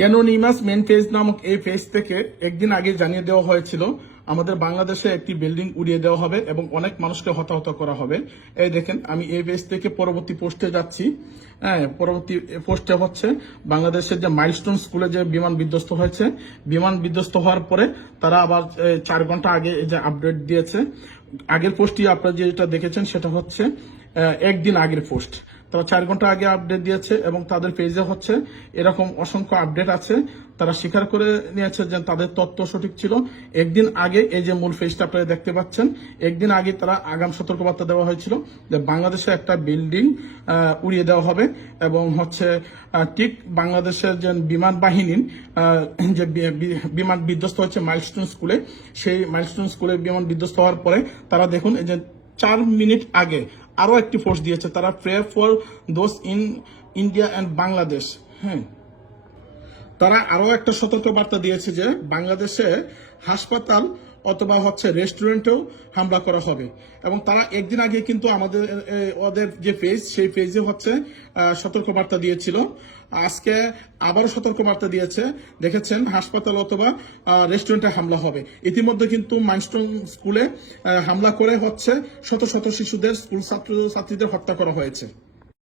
Anonymous main page নামক এই page থেকে একদিন আগে জানিয়ে দেওয়া হয়েছিল আমাদের বাংলাদেশে একটি বিল্ডিং উড়িয়ে দেওয়া হবে এবং অনেক মানুষকে হতাহত করা হবে। এই দেখেন, আমি এই পেজ থেকে পরবর্তী পোস্টে যাচ্ছি। হ্যাঁ, পরবর্তী পোস্টে হচ্ছে বাংলাদেশের যে মাইলস্টোন স্কুলে যে বিমান বিধ্বস্ত হয়েছে, বিমান বিধ্বস্ত হওয়ার পরে তারা আবার 4 ঘন্টা আগে এই যে আপডেট দিয়েছে। আগের পোস্টটি আপনারা যেটা দেখেছেন সেটা হচ্ছে একদিন আগের পোস্ট। তারা 4 ঘন্টা আগে আপডেট দিয়েছে এবং তাদের পেজে হচ্ছে এরকম অসংখ্য আপডেট আছে। তারা স্বীকার করে নিয়েছে যে তাদের তথ্য সঠিক ছিল। একদিন আগে এই যে মূল পেজটা আপনারা দেখতে পাচ্ছেন, একদিন আগে তারা আগাম সতর্কবার্তা দেওয়া হয়েছিল যে বাংলাদেশে একটা বিল্ডিং উড়িয়ে দেওয়া হবে এবং হচ্ছে ঠিক বাংলাদেশের যে বিমান বাহিনীর যে বিমান বিধ্বস্ত হচ্ছে মাইলস্টোন স্কুলে, সেই মাইলস্টোন স্কুলে বিমান বিধ্বস্ত হওয়ার পরে তারা দেখুন এই যে 4 মিনিট আগে আরো একটি পোস্ট দিয়েছে, তারা pray for those in India and Bangladesh. হ্যাঁ, তারা আরো একটা সতর্ক বার্তা দিয়েছে যে বাংলাদেশে হাসপাতাল অথবা হচ্ছে রেস্টুরেন্টেও হামলা করা হবে। এবং তারা একদিন আগে কিন্তু আমাদের ওদের যে পেজ, সেই পেজে হচ্ছে সতর্ক বার্তা দিয়েছিল। আজকে আবারও সতর্ক বার্তা দিয়েছে, দেখেছেন হাসপাতাল অথবা রেস্টুরেন্টে হামলা হবে। ইতিমধ্যে কিন্তু মাইলস্টোন স্কুলে হামলা করে হচ্ছে শত শত শিশুদের, স্কুল ছাত্রছাত্রীদের হত্যা করা হয়েছে।